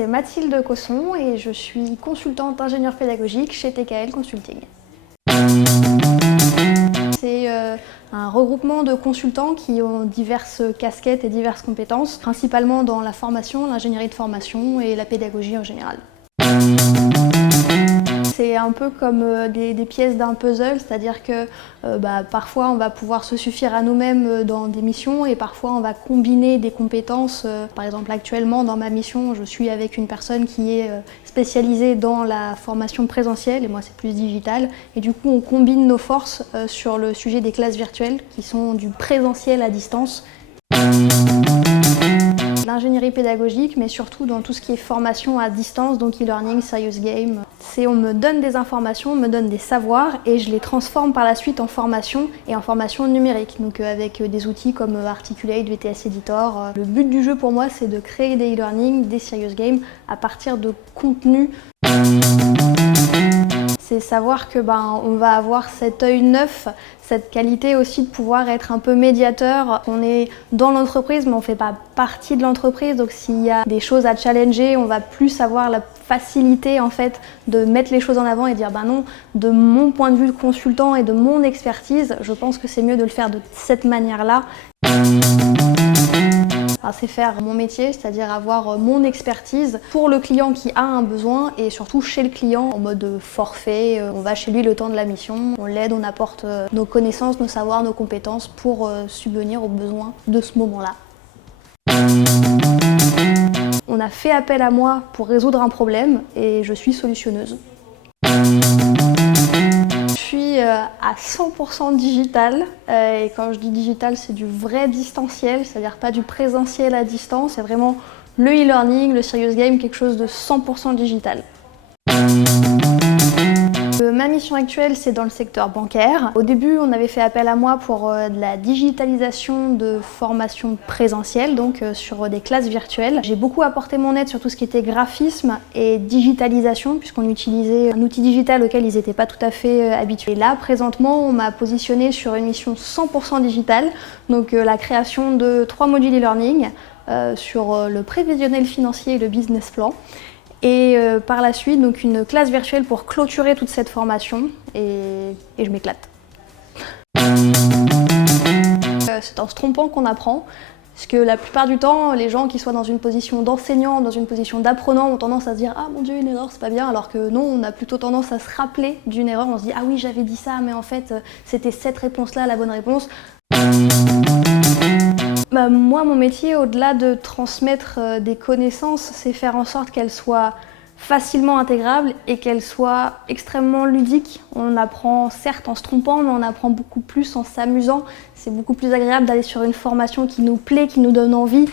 c'est Mathilde Cosson et je suis consultante ingénieure pédagogique chez TKL Consulting. C'est un regroupement de consultants qui ont diverses casquettes et diverses compétences, principalement dans la formation, l'ingénierie de formation et la pédagogie en général. C'est un peu comme des pièces d'un puzzle, c'est-à-dire que parfois on va pouvoir se suffire à nous-mêmes dans des missions et parfois on va combiner des compétences. Par exemple actuellement dans ma mission, je suis avec une personne qui est spécialisée dans la formation présentielle et moi c'est plus digital. Et du coup on combine nos forces sur le sujet des classes virtuelles qui sont du présentiel à distance. L'ingénierie pédagogique, mais surtout dans tout ce qui est formation à distance, donc e-learning, serious game. On me donne des informations, on me donne des savoirs et je les transforme par la suite en formation et en formation numérique, donc avec des outils comme Articulate, VTS Editor. Le but du jeu pour moi, c'est de créer des e-learning, des serious games à partir de contenus. C'est savoir que on va avoir cet œil neuf, cette qualité aussi de pouvoir être un peu médiateur. On est dans l'entreprise mais on ne fait pas partie de l'entreprise, donc s'il y a des choses à challenger, on va plus avoir la facilité en fait de mettre les choses en avant et dire non, de mon point de vue de consultant et de mon expertise, je pense que c'est mieux de le faire de cette manière-là. C'est faire mon métier, c'est-à-dire avoir mon expertise pour le client qui a un besoin et surtout chez le client en mode forfait. On va chez lui le temps de la mission, on l'aide, on apporte nos connaissances, nos savoirs, nos compétences pour subvenir aux besoins de ce moment-là. On a fait appel à moi pour résoudre un problème et je suis solutionneuse. Je suis à 100% digital et quand je dis digital, c'est du vrai distanciel, c'est-à-dire pas du présentiel à distance, c'est vraiment le e-learning, le serious game, quelque chose de 100% digital. Ma mission actuelle, c'est dans le secteur bancaire. Au début, on avait fait appel à moi pour de la digitalisation de formation présentielle, donc sur des classes virtuelles. J'ai beaucoup apporté mon aide sur tout ce qui était graphisme et digitalisation, puisqu'on utilisait un outil digital auquel ils n'étaient pas tout à fait habitués. Là, présentement, on m'a positionné sur une mission 100% digitale, donc la création de 3 modules e-learning sur le prévisionnel financier et le business plan. Et par la suite, donc une classe virtuelle pour clôturer toute cette formation et je m'éclate. C'est en se trompant qu'on apprend, parce que la plupart du temps, les gens qui soient dans une position d'enseignant, dans une position d'apprenant ont tendance à se dire « Ah mon Dieu, une erreur, c'est pas bien », alors que non, on a plutôt tendance à se rappeler d'une erreur, on se dit « Ah oui, j'avais dit ça, mais en fait, c'était cette réponse-là la bonne réponse ». Moi, mon métier, au-delà de transmettre des connaissances, c'est faire en sorte qu'elles soient facilement intégrables et qu'elles soient extrêmement ludiques. On apprend certes en se trompant, mais on apprend beaucoup plus en s'amusant. C'est beaucoup plus agréable d'aller sur une formation qui nous plaît, qui nous donne envie.